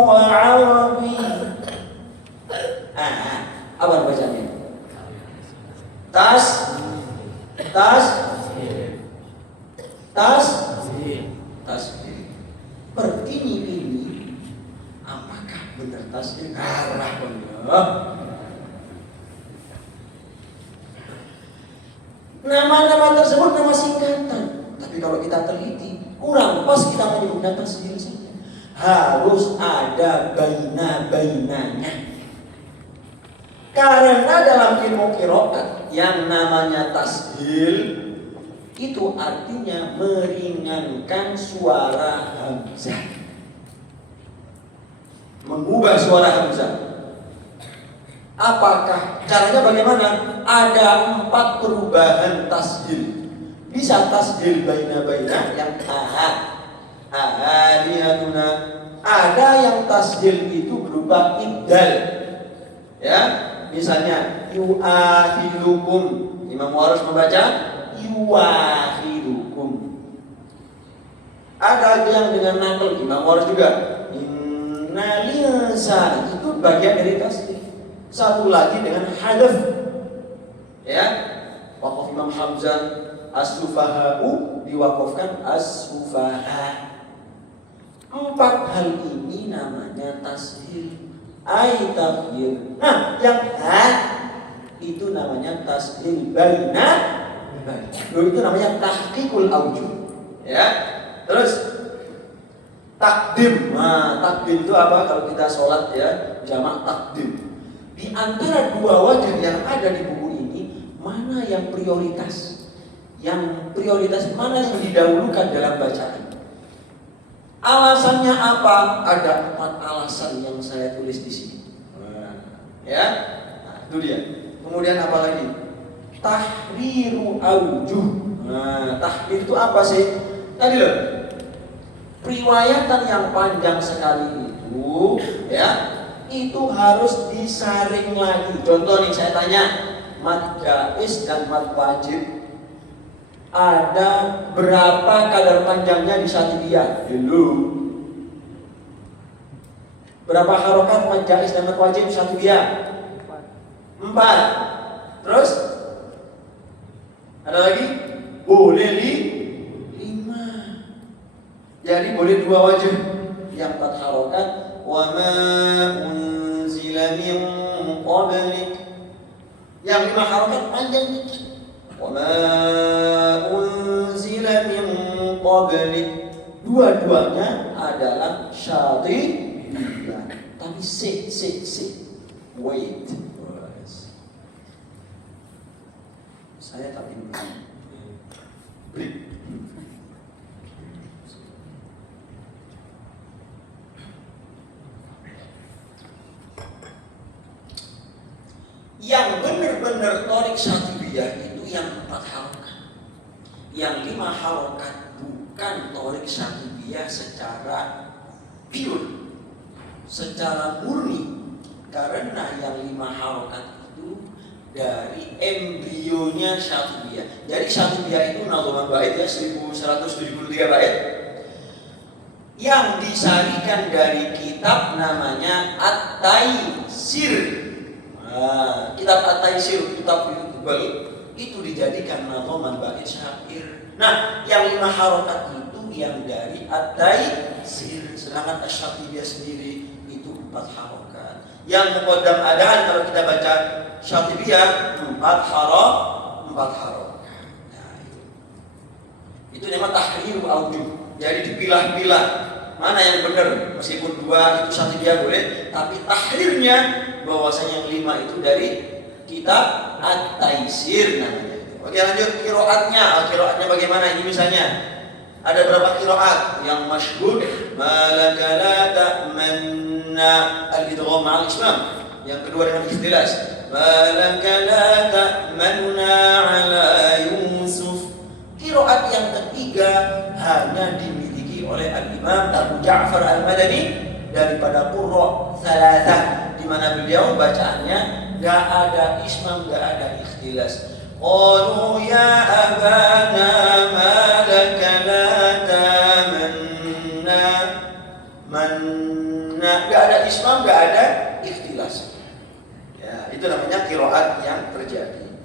وعربي. Apa bacanya? Tas Pertini ini apakah benar tasdil? Arah benar. Nama-nama tersebut nama singkatan. Tapi kalau kita teliti, kurang pas kita menyebutnya tasdil saja. Harus ada baina-bainanya. Karena dalam ilmu qiraat yang namanya tasdil itu artinya meringankan suara hamzah, mengubah suara hamzah. Apakah caranya bagaimana? Ada 4 perubahan tasdil. Bisa tasdil baina-baina yang ahadiyatuna. Ada yang tasdil itu berupa ibdal. Ya, misalnya yu'ahilukum. Imam Warsh membaca yu'ahilukum. Ada yang dengan naql, Imam Warsh juga innal insana, itu bagian dari tasdil. Satu lagi dengan hadaf. Ya, waqaf Imam Hamzah as-sufaha'u diwakafkan as-sufaha. 4 hal ini namanya tasdil. Ai tafhir. Nah, yang itu namanya tasdil baina. Itu namanya tahqiqul aujuh. Ya. Terus takdim. Nah, takdim itu apa? Kalau kita sholat ya, jamak takdim. Di antara 2 wajah yang ada di buku ini, mana yang prioritas? Yang prioritas mana yang didahulukan dalam bacaan? Alasannya apa? Ada 4 alasan yang saya tulis di sini. Ya, nah, itu dia. Kemudian apa lagi? Tahriru aujuh. Nah, tahrir itu apa sih? Tadi loh, riwayatan yang panjang sekali itu, ya, itu harus disaring lagi. Contoh nih, saya tanya, mad jaiz dan mad wajib ada berapa kadar panjangnya di Syatibiyah? Dulu. Berapa harokat mad jaiz dan mad wajib di Syatibiyah? 4. Terus ada lagi? Boleh 5. Jadi boleh 2 wajah. Yang 4 harokat. Wa ma unzila min qablik. Yang 5 harokat panjang dikit. Wa ma unzila min qablik. Dua-duanya adalah syatibiyah. Tapi wait. Saya tak ingin break. Yang benar-benar torik syatibiyah itu yang 4 harokat. Yang 5 harokat bukan torik syatibiyah secara pure, secara murni. Karena yang 5 harokat itu dari embrionya syatibiyah. Jadi syatibiyah itu nazman bait ya, 1173 bait yang disarikan dari kitab namanya At-Taisir. Nah, kitab At-Taisir, kitab Tebal itu dijadikan nazman bait syair. Nah, yang 5 harokat itu yang dari At-Taisir, sedangkan Asy-Syatibiyah sendiri itu 4 harokat. Yang muqaddam adaan kalau kita baca Syatibiyah 4 harokat. Nah, itu namanya tahriru aujuh. Jadi dipilah-pilah mana yang benar. Meskipun 2 itu Syatibiyah boleh, tapi tahrirnya bahwasanya yang 5 itu dari kitab At-Taisir namanya. Oke, lanjut qiraatnya. Qiraatnya bagaimana? Ini misalnya ada berapa qiraat yang masyhur? Malaka la ta'manna al-idgham ma'al ismam. Yang kedua dengan ikhtilas. Malaka la ta'manna ala Yusuf. Qiraat yang ketiga hanya dimiliki oleh Al-Imam Abu Ja'far Al-Madani daripada qurra tsalatah, di mana beliau bacaannya enggak ada ismam, enggak ada ikhtilas. Qalu ya abana malaka la ta'manna Manna, nggak ada ismam, nggak ada ikhtilas. Ya, itu namanya qiraat yang terjadi.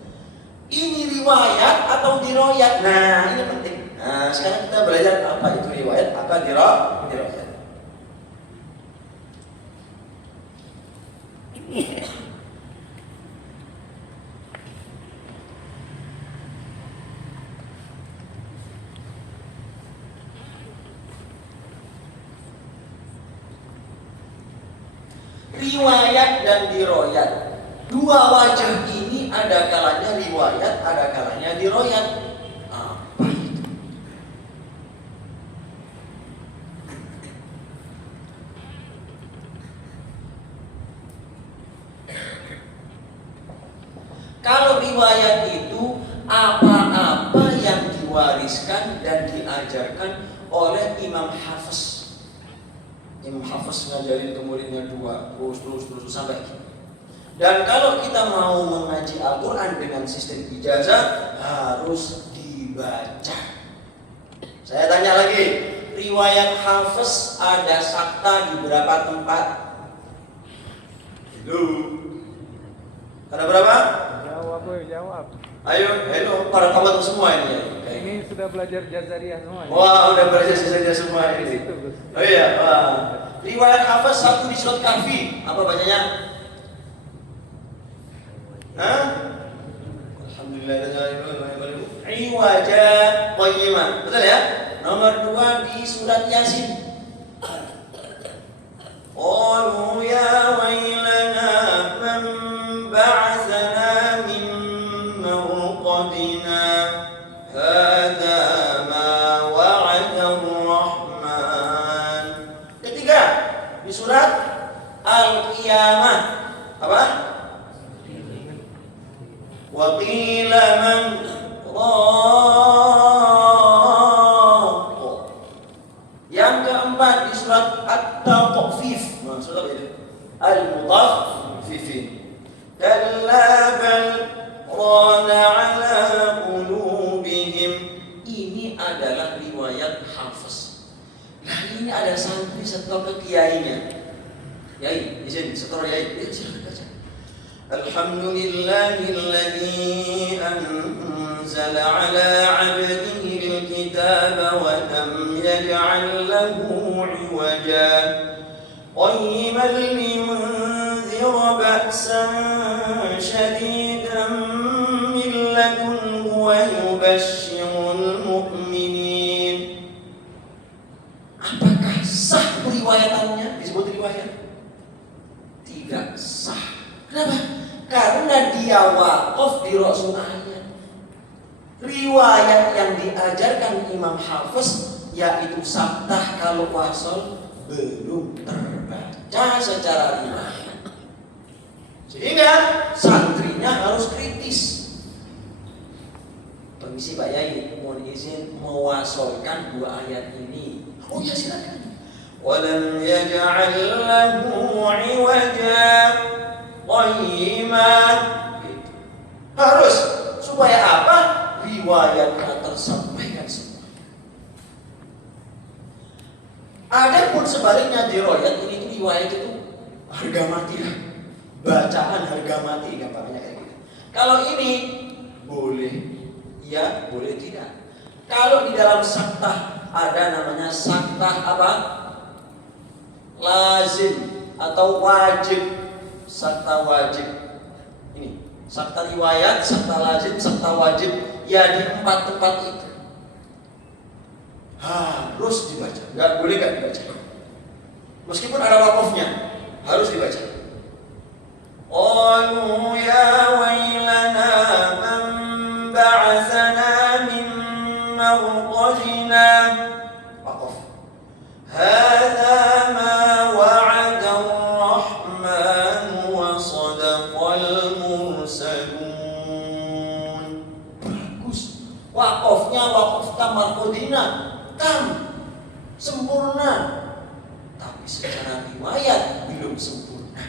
Ini riwayat atau diroyat? Nah, ini penting. Nah, sekarang kita belajar apa itu riwayat, apa diroyat. Riwayat dan diroyat, dua wajah ini ada kalanya riwayat, ada kalanya diroyat. Apa itu? Kalau riwayat itu apa-apa yang diwariskan dan diajarkan oleh Imam Hafiz. Imam Hafiz ngajarin ke muridnya dua, terus sampai. Dan kalau kita mau mengaji Al-Quran dengan sistem ijazah, harus dibaca. Saya tanya lagi, riwayat Hafiz ada sakta di berapa tempat? Hello. Ada berapa? Jawab. Ayo, hello, para kawan semua ini ya. Ini sudah belajar Jazariyah semua. Wah, udah belajar Jazariyah semua ini. Oh iya, wah. Riwayat Hafiz satu di surat Kahfi. Apa bacanya? Hah? Alhamdulillah. Iwaja qayyimah. Betul ya? Nomor 2 di surat Yasin. Qalu ya wailana man ba'athana min marqadina. Hadza ma wa'ada ar-Rahman. Ketiga di surat Al-Qiyamah. Apa? Wa qila man raq. Yang keempat di surat At-Tawfif. Nah, surat apa itu? Al-Mutaffifin. Kalla bal rana ala qulubihim. Ini adalah riwayat Hafiz. Nah, ini ada santri setor ke kiainya. Yai, di sini setor yai. Silakan baca. Alhamdulillahilladzi anzala ala 'abdihi al-kitaba wa lam yaj'al lahu 'iwaja qayyiman liyunzira ba'san shadidan min ladunhu wa yubashshirul mu'minin. Apakah sah periwayatannya? Disebut riwayat? Tidak sah. Kenapa? Karena dia wakaf di rasul ayat. Riwayat yang diajarkan Imam Hafiz yaitu sabtah kalau wasol belum terbaca secara riwayat. Sehingga santrinya harus kritis. Permisi Pak Yai, mohon izin mewasolkan 2 ayat ini. Oh ya silakan. Walam yaj'al lahu 'iwaja qayyiman. Harus supaya apa? Riwayatnya tersampaikan semua. Adapun sebaliknya diroyat ini itu riwayat itu harga mati lah. Bacaan harga mati gampangnya kayak gitu. Kalau ini boleh, ya boleh tidak. Kalau di dalam saktah ada namanya saktah apa? Lazim atau wajib. Sakta wajib. Ini sakta riwayat, sakta lazim, sakta wajib. Ya di 4 tempat itu harus dibaca. Nggak boleh nggak dibaca. Meskipun ada wakafnya, harus dibaca. Qalu ya wailana man ba'athana min marqadina. Wakaf. Hadza ma wa'ada ar-Rahman wa sadaqal mursalun. Bagus. Wakafnya wakaf marqadina. Sempurna. Tapi secara riwayat belum sempurna.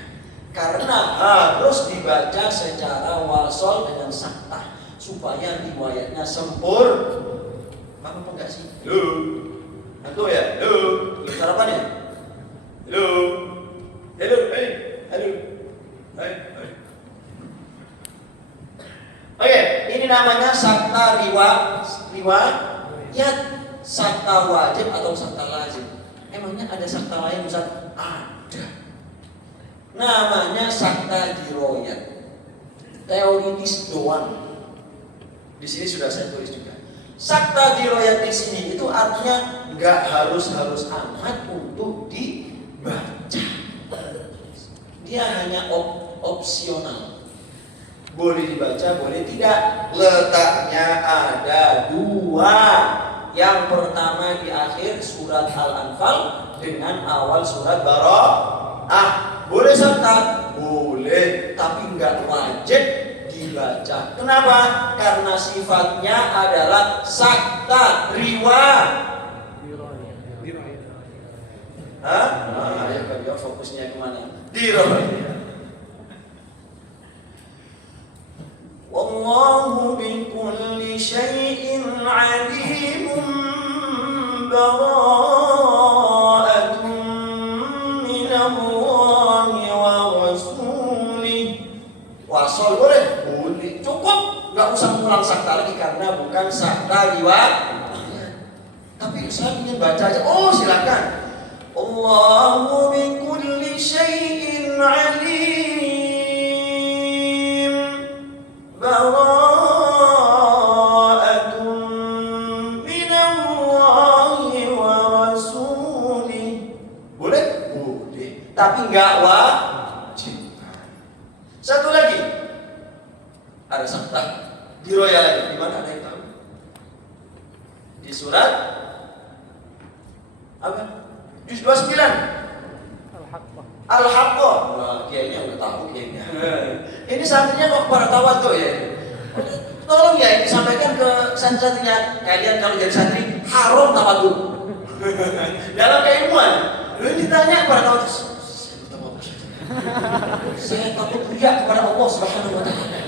Karena harus dibaca secara wasol dengan saktah supaya riwayatnya sempurna. Apa enggak sih? Halo. Antum ya? Halo. Sarapan ya? sakta riwayat, sakta wajib atau sakta lazim. Emangnya ada sakta lain Ustaz? Ada. Namanya sakta diroyat. Teoritis doang. Di sini sudah saya tulis juga. Sakta diroyat di sini itu artinya nggak harus amat untuk dibaca. Dia hanya opsional. Boleh dibaca, boleh tidak. Letaknya ada dua. Yang pertama di akhir surat Al-Anfal dengan awal surat Bara'ah. Boleh sakta? Boleh, tapi nggak wajib dibaca. Kenapa? Karena sifatnya adalah sakta riwayat. Hah? Ya kan ya, fokusnya kemana? Diroyat. Wallahu bikulli syai'in alimun bara'atun minallahi wa rasulih. Wasol boleh? Boleh. Cukup. Gak usah ngulang sakta lagi karena bukan sakta riwayat. Tapi saya ingin baca aja. Oh silakan. Allahu bikulli syai'in alim bara'atun minallahi wa rasulih. Boleh? Boleh. Tapi enggak wajib. Satu lagi. Ada sakta diroyat lagi. Di mana ada yang tahu? Di surat apa? Juz 29 Al-Haqqah. Nah, kiainya udah tahu kiainya. Ini santrinya kok pada tawadhu ya. Tolong ya disampaikan ke santrinya, kalian kalau jadi santri haram tawadhu. Dalam keilmuan. Lu ditanya pada tawadhu. Saya takut riya kepada Allah Subhanahu wa taala.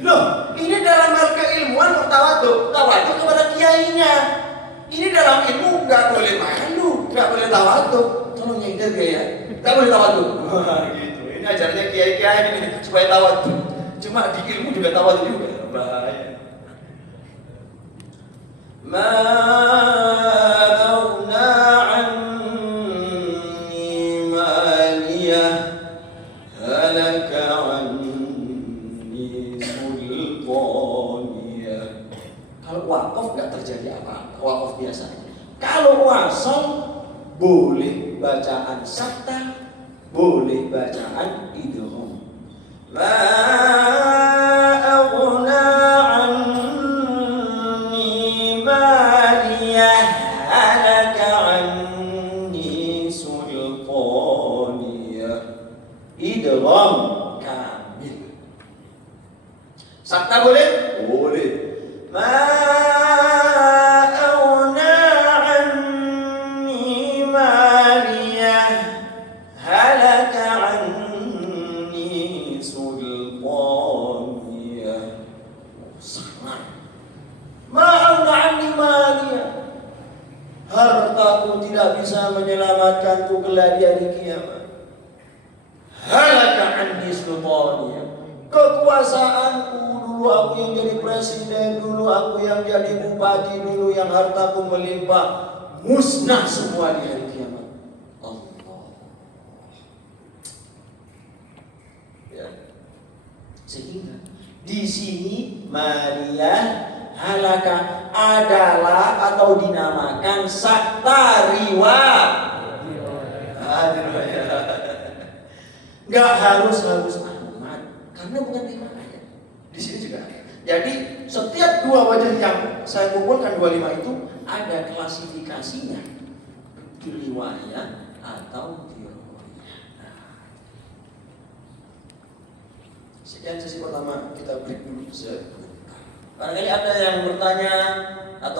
Loh, ini dalam hal keilmuan bertawadhu, tawadhu kepada kiainya. Ini dalam ilmu nggak boleh malu, nggak boleh tawadhu. Tolong yang jaga ya, nggak boleh tawadhu. Gitu. Ini ajarannya kiai-kiai ini supaya tawadhu. Cuma di ilmu juga tawadhu juga, bahaya. Ma aghna anni maliyah halaka anni sultaniyah. Kalau wakaf nggak terjadi apa-apa, wakaf biasa. Kalau wasal boleh bacaan sakta, boleh bacaan idgham. Ma aghna anni maliyah halaka anni sultaniyah. Idgham kamil. Sakta boleh? Boleh. Ma aghna anni maliyah halaka anni sultaniyah. Sangat. Ma aghna anni maliyah, hartaku tidak bisa menyelamatkanku kelak di hari kiamat. Halaka anni sultaniyah, kekuasaanku dulu, aku yang jadi presiden dulu, aku yang jadi bupati dulu, yang hartaku melimpah, musnah semua di hari kiamat. Allah. Ya. Sehingga di sini Maria halaka adalah atau dinamakan sakta riwayat. Nggak harus amat, karena bukan riwayat. Di sini juga ada. Jadi setiap dua wajah yang saya kumpulkan 25 itu ada klasifikasinya, riwayat atau riwayat. Sekian sesi pertama, kita break dulu. Barangkali ada yang bertanya atau